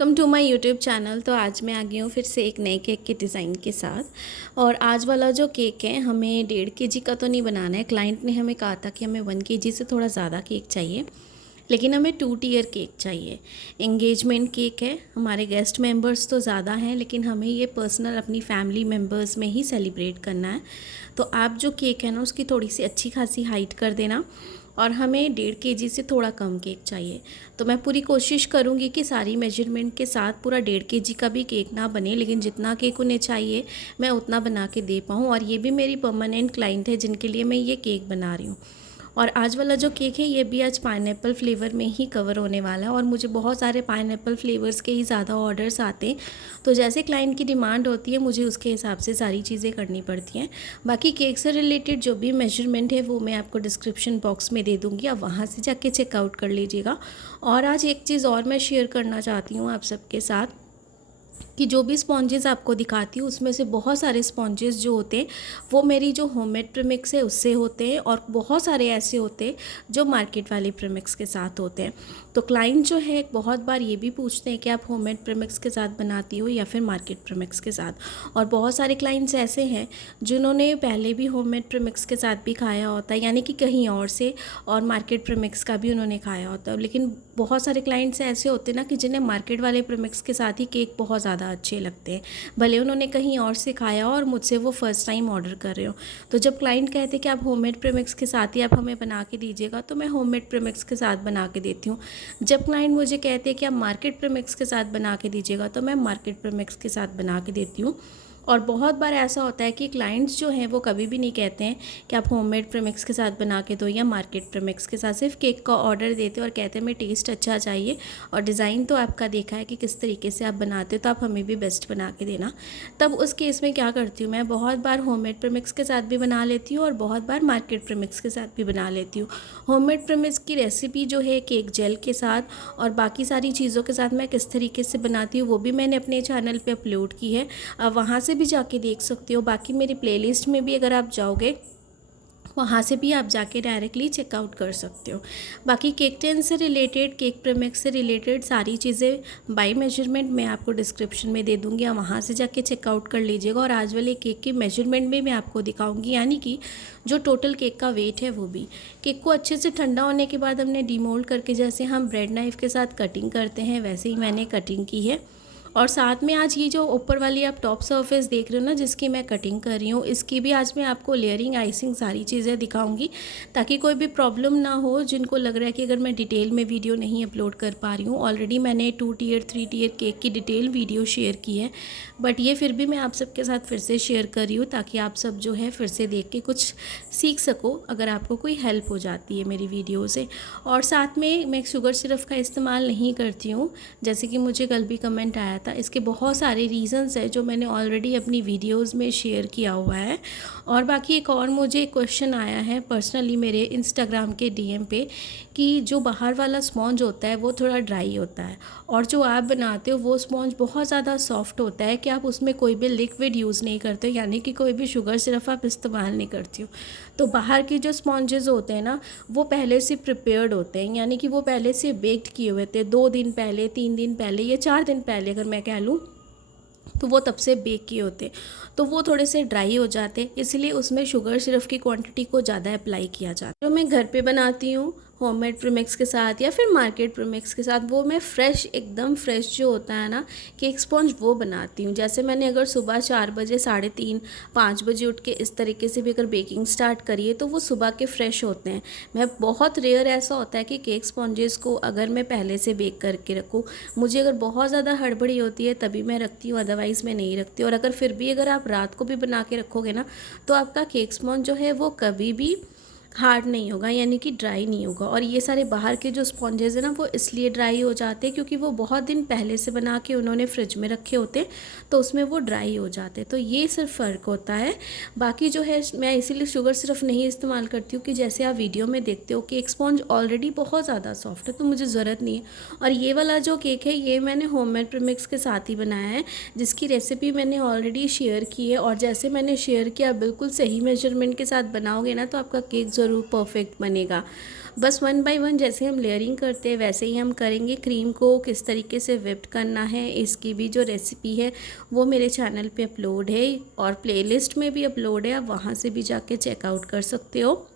Welcome to my YouTube channel. तो आज मैं आ गई हूँ फिर से एक नए केक के डिज़ाइन के साथ। और आज वाला जो केक है हमें 1.5 kg का तो नहीं बनाना है। क्लाइंट ने हमें कहा था कि हमें 1 kg से थोड़ा ज़्यादा केक चाहिए, लेकिन हमें 2 tier केक चाहिए। एंगेजमेंट केक है, हमारे गेस्ट मेंबर्स तो ज़्यादा हैं लेकिन हमें ये पर्सनल अपनी फैमिली मेंबर्स में ही सेलिब्रेट करना है। तो आप जो केक है ना उसकी थोड़ी सी अच्छी खासी हाइट कर देना। और हमें 1.5 kg से थोड़ा कम केक चाहिए। तो मैं पूरी कोशिश करूँगी कि सारी मेजरमेंट के साथ पूरा 1.5 kg का भी केक ना बने, लेकिन जितना केक उन्हें चाहिए मैं उतना बना के दे पाऊँ। और ये भी मेरी परमानेंट क्लाइंट है जिनके लिए मैं ये केक बना रही हूँ। और आज वाला जो केक है ये भी आज पाइनएप्पल फ्लेवर में ही कवर होने वाला है। और मुझे बहुत सारे पाइनएप्पल फ्लेवर्स के ही ज़्यादा ऑर्डर्स आते हैं, तो जैसे क्लाइंट की डिमांड होती है मुझे उसके हिसाब से सारी चीज़ें करनी पड़ती हैं। बाकी केक से रिलेटेड जो भी मेजरमेंट है वो मैं आपको डिस्क्रिप्शन बॉक्स में दे दूँगी, आप वहाँ से जाके चेकआउट कर लीजिएगा। और आज एक चीज़ और मैं शेयर करना चाहती हूँ आप सबके साथ कि जो भी स्पॉन्जेस आपको दिखाती हूँ उसमें से बहुत सारे स्पॉन्जेस जो होते हैं वो मेरी जो होममेड प्रीमिक्स है उससे होते हैं, और बहुत सारे ऐसे होते हैं जो मार्केट वाली प्रीमिक्स के साथ होते हैं। तो क्लाइंट जो है बहुत बार ये भी पूछते हैं कि आप होममेड प्रीमिक्स के साथ बनाती हो या फिर मार्केट प्रीमिक्स के साथ। और बहुत सारे क्लाइंट्स ऐसे हैं जिन्होंने पहले भी होममेड प्रीमिक्स के साथ भी खाया होता है, यानी कि कहीं और से, और मार्केट प्रीमिक्स का भी उन्होंने खाया होता है। लेकिन बहुत सारे क्लाइंट्स ऐसे होते हैं ना कि जिन्हें मार्केट वाले प्रीमिक्स के साथ ही केक बहुत ज़्यादा अच्छे लगते हैं, भले उन्होंने कहीं और से खाया हो और मुझसे वो फ़र्स्ट टाइम ऑर्डर कर रहे हो। तो जब क्लाइंट कहते हैं कि आप होममेड प्रीमिक्स के साथ ही आप हमें बना के दीजिएगा, तो मैं होममेड प्रीमिक्स के साथ बना के देती हूँ। जब क्लाइंट मुझे कहते हैं कि आप मार्केट प्रीमिक्स के साथ बना के दीजिएगा, तो मैं मार्केट प्रीमिक्स के साथ बना के देती हूँ। और बहुत बार ऐसा होता है कि क्लाइंट्स जो हैं वो कभी भी नहीं कहते हैं कि आप होममेड प्रीमिक्स के साथ बना के दो या मार्केट प्रीमिक्स के साथ, सिर्फ केक का ऑर्डर देते हैं और कहते हैं हमें टेस्ट अच्छा चाहिए और डिज़ाइन तो आपका देखा है कि किस तरीके से आप बनाते हो, तो आप हमें भी बेस्ट बना के देना। तब उस केस में क्या करती हूँ, मैं बहुत बार होममेड प्रीमिक्स के साथ भी बना लेती हूँ और बहुत बार मार्केट प्रीमिक्स के साथ भी बना लेती हूँ। होममेड प्रीमिक्स की रेसिपी जो है केक जेल के साथ और बाकी सारी चीज़ों के साथ मैं किस तरीके से बनाती हूँ वो भी मैंने अपने चैनल पे अपलोड की है, आप वहाँ से भी जाके देख सकते हो। बाकी मेरी प्लेलिस्ट में भी अगर आप जाओगे वहाँ से भी आप जाके डायरेक्टली चेकआउट कर सकते हो। बाकी केक टेन से रिलेटेड, केक प्रीमिक्स से रिलेटेड सारी चीज़ें बाय मेजरमेंट मैं आपको डिस्क्रिप्शन में दे दूँगी, आप वहाँ से जाके चेकआउट कर लीजिएगा। और आज वाले केक की मेजरमेंट भी मैं आपको दिखाऊंगी, यानी कि जो टोटल केक का वेट है वो भी। केक को अच्छे से ठंडा होने के बाद हमने डीमोल्ड करके जैसे हम ब्रेड नाइफ़ के साथ कटिंग करते हैं वैसे ही मैंने कटिंग की है। और साथ में आज ये जो ऊपर वाली आप टॉप सरफेस देख रहे हो ना जिसकी मैं कटिंग कर रही हूँ, इसकी भी आज मैं आपको लेयरिंग, आइसिंग सारी चीज़ें दिखाऊंगी, ताकि कोई भी प्रॉब्लम ना हो जिनको लग रहा है कि अगर मैं डिटेल में वीडियो नहीं अपलोड कर पा रही हूँ। ऑलरेडी मैंने 2 tier 3 tier केक की डिटेल वीडियो शेयर की है, बट ये फिर भी मैं आप सबके साथ फिर से शेयर कर रही हूँ ताकि आप सब जो है फिर से देख के कुछ सीख सको, अगर आपको कोई हेल्प हो जाती है मेरी वीडियो से। और साथ में मैं शुगर सिरप का इस्तेमाल नहीं करती हूँ, जैसे कि मुझे कल भी कमेंट आया था। इसके बहुत सारे रीज़न्स हैं जो मैंने ऑलरेडी अपनी वीडियोस में शेयर किया हुआ है। और बाकी एक और मुझे क्वेश्चन आया है पर्सनली मेरे इंस्टाग्राम के डीएम पे कि जो बाहर वाला स्पॉन्ज होता है वो थोड़ा ड्राई होता है और जो आप बनाते हो वो स्पॉन्ज बहुत ज़्यादा सॉफ्ट होता है, कि आप उसमें कोई भी लिक्विड यूज़ नहीं करते हो, यानी कि कोई भी शुगर सिरप आप इस्तेमाल नहीं करती हो। तो बाहर के जो स्पॉन्जेस होते हैं ना वो पहले से प्रिपेयर्ड होते हैं, यानी कि वो पहले से बेक्ड किए हुए थे 2 दिन पहले, 3 दिन पहले या 4 दिन पहले अगर मैं कह लूँ, तो वो तब से बेक किए होते, तो वो थोड़े से ड्राई हो जाते, इसलिए उसमें शुगर सिरप की क्वांटिटी को ज़्यादा अप्लाई किया जाता है। जो मैं घर पे बनाती हूँ होममेड प्रीमिक्स के साथ या फिर मार्केट प्रीमिक्स के साथ, वो मैं फ्रेश, एकदम फ्रेश जो होता है ना केक स्पॉन्ज, वो बनाती हूँ। जैसे मैंने अगर सुबह 4 बजे, 3:30, 5 बजे उठ के इस तरीके से भी अगर बेकिंग स्टार्ट करिए तो वो सुबह के फ्रेश होते हैं। मैं बहुत रेयर ऐसा होता है कि केक स्पॉन्जेस को अगर मैं पहले से बेक करके रखूँ, मुझे अगर बहुत ज़्यादा हड़बड़ी होती है तभी मैं रखती हूँ, अदरवाइज़ मैं नहीं रखती। और अगर फिर भी अगर आप रात को भी बना के रखोगे ना तो आपका केक स्पॉन्ज जो है वो कभी भी हार्ड नहीं होगा, यानी कि ड्राई नहीं होगा। और ये सारे बाहर के जो स्पॉन्जेस हैं ना वो इसलिए ड्राई हो जाते हैं क्योंकि वो बहुत दिन पहले से बना के उन्होंने फ्रिज में रखे होते, तो उसमें वो ड्राई हो जाते। तो ये सिर्फ फ़र्क होता है। बाकी जो है मैं इसीलिए शुगर सिर्फ नहीं इस्तेमाल करती हूँ कि जैसे आप वीडियो में देखते हो कि एक स्पॉन्ज ऑलरेडी बहुत ज़्यादा सॉफ्ट है तो मुझे ज़रूरत नहीं है। और ये वाला जो केक है ये मैंने होममेड प्रीमिक्स के साथ ही बनाया है, जिसकी रेसिपी मैंने ऑलरेडी शेयर की है। और जैसे मैंने शेयर किया बिल्कुल सही मेजरमेंट के साथ बनाओगे ना तो आपका केक ज़रूर परफेक्ट बनेगा। बस वन बाय वन जैसे हम लेयरिंग करते हैं वैसे ही हम करेंगे। क्रीम को किस तरीके से व्हिप करना है इसकी भी जो रेसिपी है वो मेरे चैनल पे अपलोड है और प्लेलिस्ट में भी अपलोड है, आप वहाँ से भी जाके चेकआउट कर सकते हो।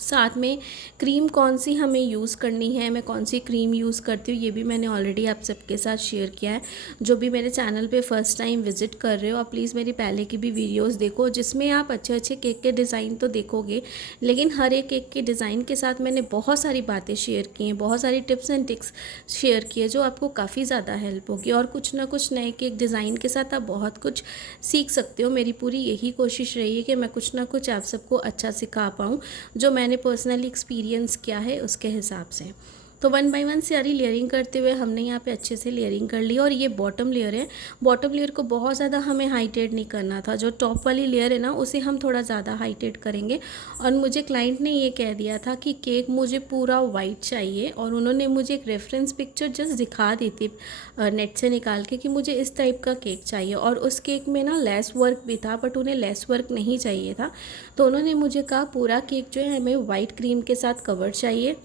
साथ में क्रीम कौन सी हमें यूज़ करनी है, मैं कौन सी क्रीम यूज़ करती हूँ ये भी मैंने ऑलरेडी आप सबके साथ शेयर किया है। जो भी मेरे चैनल पे फर्स्ट टाइम विज़िट कर रहे हो आप प्लीज़ मेरी पहले की भी वीडियोस देखो, जिसमें आप अच्छे अच्छे केक के डिज़ाइन तो देखोगे, लेकिन हर एक केक के डिज़ाइन के साथ मैंने बहुत सारी बातें शेयर की हैं, बहुत सारी टिप्स एंड टिक्स शेयर की है जो आपको काफ़ी ज़्यादा हेल्प होगी और कुछ ना कुछ नए केक डिज़ाइन के साथ आप बहुत कुछ सीख सकते हो। मेरी पूरी यही कोशिश रही है कि मैं कुछ ना कुछ आप सबको अच्छा सिखा पाऊँ जो मैंने पर्सनली एक्सपीरियंस किया है उसके हिसाब से। तो वन बाय वन सारी लेयरिंग करते हुए हमने यहाँ पे अच्छे से लेयरिंग कर ली और ये बॉटम लेयर है। बॉटम लेयर को बहुत ज़्यादा हमें हाइटेड नहीं करना था, जो टॉप वाली लेयर है ना उसे हम थोड़ा ज़्यादा हाइटेड करेंगे। और मुझे क्लाइंट ने ये कह दिया था कि केक मुझे पूरा वाइट चाहिए और उन्होंने मुझे एक रेफरेंस पिक्चर जस्ट दिखा दी थी नेट से निकाल के कि मुझे इस टाइप का केक चाहिए और उस केक में ना लेस वर्क भी था, बट उन्हें लेस वर्क नहीं चाहिए था। तो उन्होंने मुझे कहा पूरा केक जो है हमें वाइट क्रीम के साथ कवर चाहिए,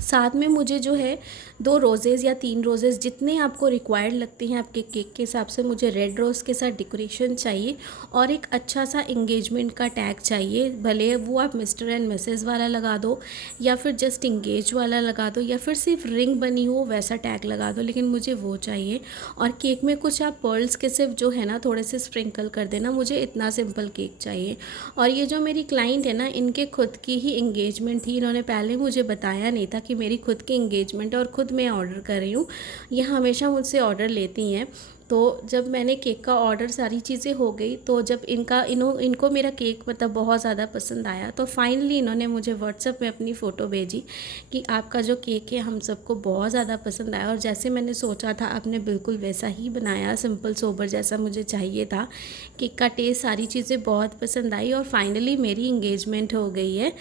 साथ में मुझे जो है 2 रोज़ेज़ या 3 रोज़ेज़ जितने आपको रिक्वायर्ड लगते हैं आपके केक के हिसाब से, मुझे रेड रोज़ के साथ डेकोरेशन चाहिए और एक अच्छा सा इंगेजमेंट का टैग चाहिए। भले वो आप मिस्टर एंड मिसेस वाला लगा दो या फिर जस्ट इंगेज वाला लगा दो या फिर सिर्फ रिंग बनी हो वैसा टैग लगा दो, लेकिन मुझे वो चाहिए। और केक में कुछ आप पर्ल्स के सिर्फ जो है ना थोड़े से स्प्रिंकल कर देना, मुझे इतना सिंपल केक चाहिए। और ये जो मेरी क्लाइंट है ना इनके खुद की ही इंगेजमेंट थी, इन्होंने पहले मुझे बताया नहीं था कि मेरी खुद की इंगेजमेंट और खुद मैं ऑर्डर कर रही हूँ। ये हमेशा मुझसे ऑर्डर लेती हैं। तो जब मैंने केक का ऑर्डर सारी चीज़ें हो गई तो जब इनको मेरा केक मतलब बहुत ज़्यादा पसंद आया तो फाइनली इन्होंने मुझे व्हाट्सएप में अपनी फ़ोटो भेजी कि आपका जो केक है हम सबको बहुत ज़्यादा पसंद आया और जैसे मैंने सोचा था आपने बिल्कुल वैसा ही बनाया, सिंपल सोबर जैसा मुझे चाहिए था। केक का टेस्ट सारी चीज़ें बहुत पसंद आई और फाइनली मेरी इंगेजमेंट हो गई है।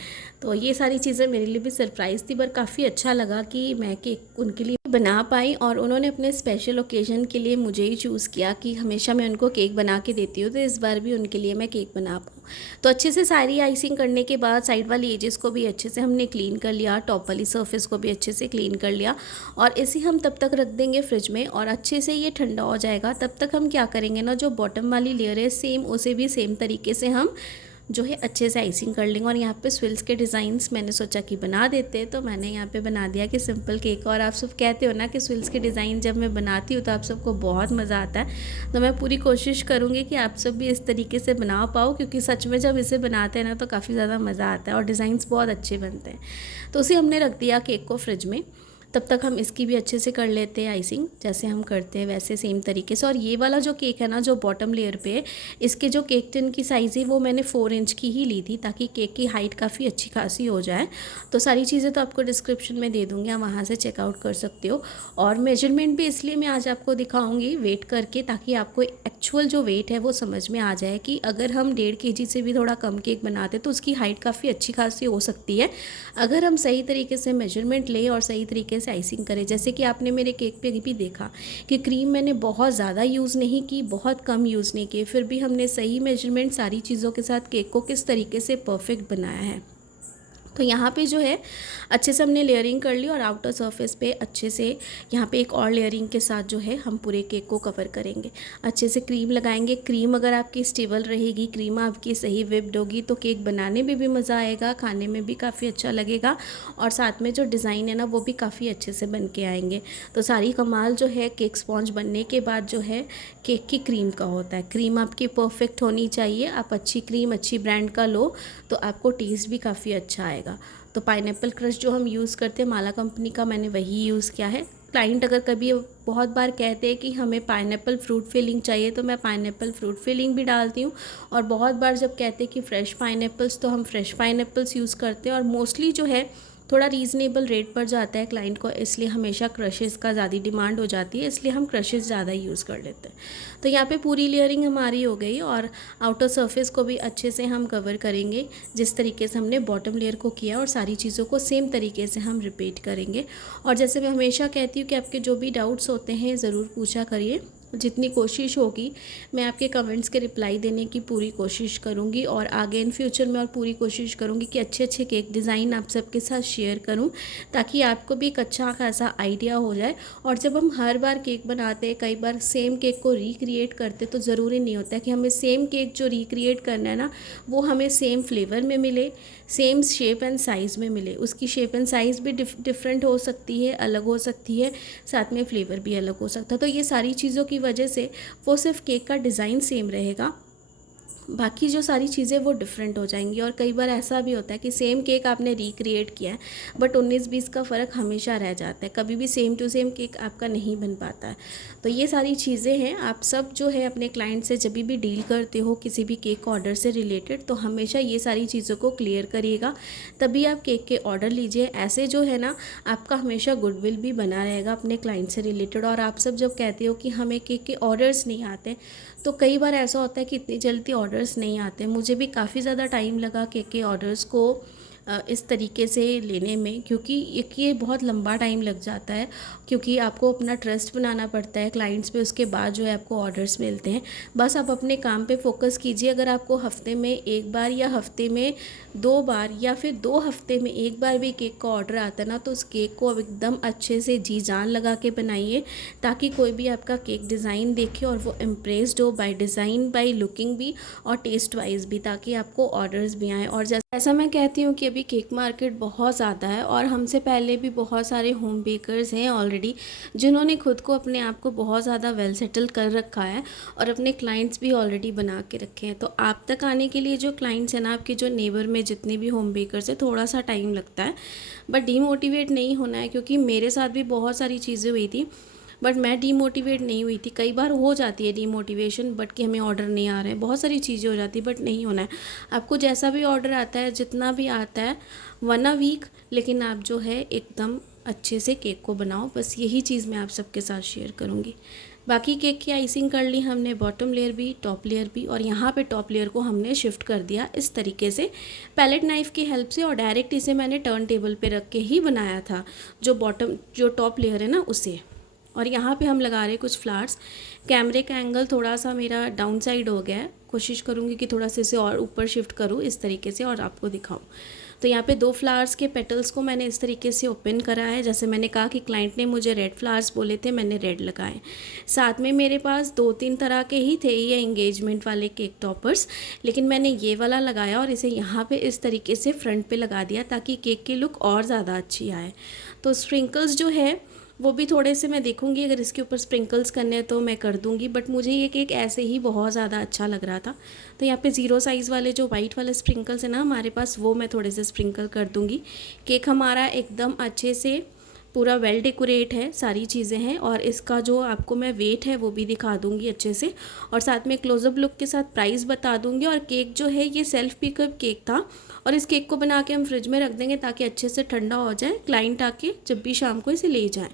तो ये सारी चीज़ें मेरे लिए भी सरप्राइज़ थी, पर काफ़ी अच्छा लगा कि मैं केक उनके लिए बना पाई और उन्होंने अपने स्पेशल ओकेज़न के लिए मुझे ही चूज़ किया कि हमेशा मैं उनको केक बना के देती हूँ तो इस बार भी उनके लिए मैं केक बना पाऊँ। तो अच्छे से सारी आइसिंग करने के बाद साइड वाली एजेस को भी अच्छे से हमने क्लीन कर लिया, टॉप वाली सरफेस को भी अच्छे से क्लीन कर लिया और इसे हम तब तक रख देंगे फ्रिज में और अच्छे से ये ठंडा हो जाएगा। तब तक हम क्या करेंगे ना, जो बॉटम वाली लेयर है सेम उसे भी सेम तरीके से हम जो है अच्छे से आइसिंग कर लेंगे। और यहाँ पे स्विल्स के डिज़ाइंस मैंने सोचा कि बना देते हैं तो मैंने यहाँ पे बना दिया कि सिंपल केक। और आप सब कहते हो ना कि स्विल्स के डिज़ाइन जब मैं बनाती हूँ तो आप सबको बहुत मज़ा आता है, तो मैं पूरी कोशिश करूँगी कि आप सब भी इस तरीके से बना पाओ, क्योंकि सच में जब इसे बनाते हैं ना तो काफ़ी ज़्यादा मज़ा आता है और डिज़ाइंस बहुत अच्छे बनते हैं। तो उसे हमने रख दिया केक को फ्रिज में। तब तक हम इसकी भी अच्छे से कर लेते हैं आइसिंग, जैसे हम करते हैं वैसे सेम तरीके से। और ये वाला जो केक है ना जो बॉटम लेयर पे है, इसके जो केक टिन की साइज़ है वो मैंने 4 इंच की ही ली थी ताकि केक की हाइट काफ़ी अच्छी खासी हो जाए। तो सारी चीज़ें तो आपको डिस्क्रिप्शन में दे दूँगी, आप वहाँ से चेकआउट कर सकते हो। और मेजरमेंट भी इसलिए मैं आज आपको दिखाऊँगी वेट करके, ताकि आपको एक्चुअल जो वेट है वो समझ में आ जाए कि अगर हम 1.5 kg से भी थोड़ा कम केक बनाते तो उसकी हाइट काफ़ी अच्छी खासी हो सकती है अगर हम सही तरीके से मेजरमेंट लें और सही तरीके से आइसिंग करें। जैसे कि आपने मेरे केक पे भी देखा कि क्रीम मैंने बहुत ज़्यादा यूज़ नहीं की, बहुत कम यूज़ नहीं की, फिर भी हमने सही मेजरमेंट सारी चीज़ों के साथ केक को किस तरीके से परफेक्ट बनाया है। तो यहाँ पे जो है अच्छे से हमने लेयरिंग कर ली और आउटर सरफेस पे अच्छे से यहाँ पे एक और लेयरिंग के साथ जो है हम पूरे केक को कवर करेंगे। अच्छे से क्रीम लगाएंगे। क्रीम अगर आपकी स्टेबल रहेगी, क्रीम आपकी सही विप्ड होगी तो केक बनाने में भी मज़ा आएगा, खाने में भी काफ़ी अच्छा लगेगा और साथ में जो डिज़ाइन है ना वो भी काफ़ी अच्छे से बन के आएंगे। तो सारी कमाल जो है केक स्पॉन्ज बनने के बाद जो है केक की क्रीम का होता है। क्रीम आपकी परफेक्ट होनी चाहिए, आप अच्छी क्रीम अच्छी ब्रांड का लो तो आपको टेस्ट भी काफ़ी अच्छा आएगा। तो पाइनएप्पल क्रश जो हम यूज़ करते हैं माला कंपनी का, मैंने वही यूज़ किया है। क्लाइंट अगर कभी बहुत बार कहते हैं कि हमें पाइनएप्पल फ्रूट फिलिंग चाहिए तो मैं पाइनएप्पल फ्रूट फिलिंग भी डालती हूँ, और बहुत बार जब कहते हैं कि फ़्रेश पाइनएप्पल्स तो हम फ्रेश पाइनएप्पल्स यूज़ करते हैं। और मोस्टली जो है थोड़ा रीज़नेबल रेट पर जाता है क्लाइंट को, इसलिए हमेशा क्रशेज़ का ज़्यादा डिमांड हो जाती है, इसलिए हम क्रशेज़ ज़्यादा यूज़ कर लेते हैं। तो यहाँ पे पूरी लेयरिंग हमारी हो गई और आउटर सरफेस को भी अच्छे से हम कवर करेंगे जिस तरीके से हमने बॉटम लेयर को किया, और सारी चीज़ों को सेम तरीके से हम रिपीट करेंगे। और जैसे मैं हमेशा कहती हूँ कि आपके जो भी डाउट्स होते हैं ज़रूर पूछा करिए, जितनी कोशिश होगी मैं आपके कमेंट्स के रिप्लाई देने की पूरी कोशिश करूँगी, और आगे इन फ्यूचर में और पूरी कोशिश करूँगी कि अच्छे अच्छे केक डिज़ाइन आप सबके साथ शेयर करूँ, ताकि आपको भी एक अच्छा खासा आइडिया हो जाए। और जब हम हर बार केक बनाते हैं, कई बार सेम केक को रिक्रिएट करते, तो ज़रूरी नहीं होता है कि हमें सेम केक जो रिक्रिएट करना है ना, वो हमें सेम फ्लेवर में मिले, सेम शेप एंड साइज़ में मिले। उसकी शेप एंड साइज़ भी डिफरेंट हो सकती है, अलग हो सकती है, साथ में फ्लेवर भी अलग हो सकता है। तो ये सारी चीज़ों की वजह से वो सिर्फ केक का डिज़ाइन सेम रहेगा, बाकी जो सारी चीज़ें वो डिफरेंट हो जाएंगी। और कई बार ऐसा भी होता है कि सेम केक आपने रिक्रिएट किया है, बट 19-20 का फ़र्क हमेशा रह जाता है, कभी भी सेम टू सेम केक आपका नहीं बन पाता है। तो ये सारी चीज़ें हैं। आप सब जो है अपने क्लाइंट से जब भी डील करते हो किसी भी केक ऑर्डर से रिलेटेड, तो हमेशा ये सारी चीज़ों को क्लियर करिएगा, तभी आप केक के ऑर्डर लीजिए। ऐसे जो है ना, आपका हमेशा गुडविल भी बना रहेगा अपने क्लाइंट से रिलेटेड। और आप सब जब कहते हो कि हमें केक के ऑर्डर्स नहीं आते, तो कई बार ऐसा होता है कि इतनी जल्दी ऑर्डर्स नहीं आते। मुझे भी काफ़ी ज़्यादा टाइम लगा केक के ऑर्डर्स को इस तरीके से लेने में, क्योंकि एक ये बहुत लंबा टाइम लग जाता है, क्योंकि आपको अपना ट्रस्ट बनाना पड़ता है क्लाइंट्स पे, उसके बाद जो है आपको ऑर्डर्स मिलते हैं। बस आप अपने काम पे फोकस कीजिए। अगर आपको हफ्ते में एक बार या हफ्ते में 2 बार या फिर 2 हफ्ते में एक बार भी केक का ऑर्डर आता है ना, तो उस केक को अब एकदम अच्छे से जी जान लगा के बनाइए, ताकि कोई भी आपका केक डिज़ाइन देखे और वो इम्प्रेस्ड हो बाय डिज़ाइन, बाय लुकिंग भी और टेस्ट वाइज भी, ताकि आपको ऑर्डर्स भी आएँ। और जैसा मैं कहती हूँ कि अभी केक मार्केट बहुत ज़्यादा है, और हमसे पहले भी बहुत सारे होम बेकर्स हैं ऑलरेडी, जिन्होंने खुद को अपने आप को बहुत ज़्यादा वेल सेटल कर रखा है और अपने क्लाइंट्स भी ऑलरेडी बना के रखे हैं। तो आप तक आने के लिए जो क्लाइंट्स हैं ना, आपके जो नेबर में जितने भी होम बेकर्स हैं, थोड़ा सा टाइम लगता है, बट डीमोटिवेट नहीं होना है, क्योंकि मेरे साथ भी बहुत सारी चीज़ें हुई थी, बट मैं डीमोटिवेट नहीं हुई थी। कई बार हो जाती है डीमोटिवेशन, बट कि हमें ऑर्डर नहीं आ रहे हैं, बहुत सारी चीज़ें हो जाती है, बट नहीं होना है। आपको जैसा भी ऑर्डर आता है, जितना भी आता है, 1 अ वीक, लेकिन आप जो है एकदम अच्छे से केक को बनाओ। बस यही चीज़ मैं आप सबके साथ शेयर करूँगी। बाकी केक की आइसिंग कर ली हमने, बॉटम लेयर भी, टॉप लेयर भी, और यहाँ पे टॉप लेयर को हमने शिफ्ट कर दिया इस तरीके से पैलेट नाइफ़ की हेल्प से, और डायरेक्ट इसे मैंने टर्न टेबल पे रख के ही बनाया था, जो टॉप लेयर है ना उसे। और यहाँ पे हम लगा रहे हैं कुछ फ्लावर्स। कैमरे का एंगल थोड़ा सा मेरा डाउन साइड हो गया है, कोशिश करूँगी कि थोड़ा सा इसे और ऊपर शिफ्ट करूँ इस तरीके से और आपको दिखाऊँ। तो यहाँ पे 2 फ्लावर्स के पेटल्स को मैंने इस तरीके से ओपन करा है। जैसे मैंने कहा कि क्लाइंट ने मुझे रेड फ्लावर्स बोले थे, मैंने रेड लगाए। साथ में मेरे पास 2-3 तरह के ही थे ये एंगेजमेंट वाले केक टॉपर्स, लेकिन मैंने ये वाला लगाया और इसे यहाँ पे इस तरीके से फ्रंट पे लगा दिया, ताकि केक की लुक और ज़्यादा अच्छी आए। तो स्प्रिंकल्स जो है वो भी थोड़े से मैं देखूंगी, अगर इसके ऊपर स्प्रिंकल्स करने हैं तो मैं कर दूंगी, बट मुझे ये केक ऐसे ही बहुत ज़्यादा अच्छा लग रहा था। तो यहाँ पे 0 साइज़ वाले जो वाइट वाले स्प्रिंकल्स है ना हमारे पास, वो मैं थोड़े से स्प्रिंकल कर दूंगी। केक हमारा एकदम अच्छे से पूरा वेल डेकोरेट है, सारी चीज़ें हैं, और इसका जो आपको मैं वेट है वो भी दिखा दूंगी अच्छे से, और साथ में क्लोजअप लुक के साथ प्राइस बता दूंगी। और केक जो है ये सेल्फ पिकअप केक था, और इस केक को बना के हम फ्रिज में रख देंगे ताकि अच्छे से ठंडा हो जाए, क्लाइंट आके जब भी शाम को इसे ले जाएँ।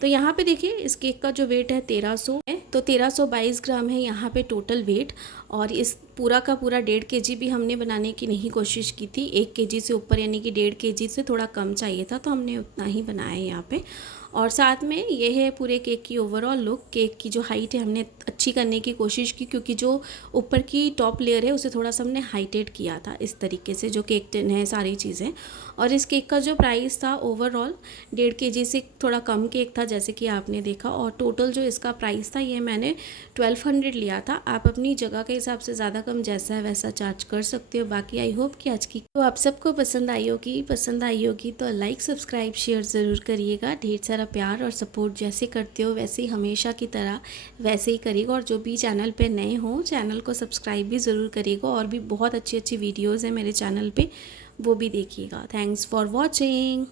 तो यहाँ पे देखिए इस केक का जो वेट है 1300 है, तो 1322 ग्राम है यहाँ पे टोटल वेट। और इस पूरा का पूरा 1.5 kg भी हमने बनाने की नहीं कोशिश की थी, 1 kg से ऊपर, यानी कि 1.5 kg से थोड़ा कम चाहिए था, तो हमने उतना ही बनाया है यहाँ पे। और साथ में ये है पूरे केक की ओवरऑल लुक। केक की जो हाइट है हमने अच्छी करने की कोशिश की, क्योंकि जो ऊपर की टॉप लेयर है उसे थोड़ा सा हमने हाइटेड किया था इस तरीके से, जो केक टिन है सारी चीज़ें। और इस केक का जो प्राइस था ओवरऑल 1.5 kg से थोड़ा कम केक था, जैसे कि आपने देखा। और टोटल जो इसका प्राइस था ये मैंने 1200 लिया था। आप अपनी जगह के हिसाब से ज़्यादा कम जैसा है वैसा चार्ज कर सकते हो। बाकी आई होप कि आज की तो आप सबको पसंद आई होगी तो लाइक सब्सक्राइब शेयर ज़रूर करिएगा। ढेर सारा प्यार और सपोर्ट जैसे करते हो वैसे ही हमेशा की तरह वैसे ही करिएगा। और जो भी चैनल पे नए हो चैनल को सब्सक्राइब भी ज़रूर करिएगा, और भी बहुत अच्छी अच्छी वीडियोज़ हैं मेरे चैनल पे, वो भी देखिएगा। Thanks for watching.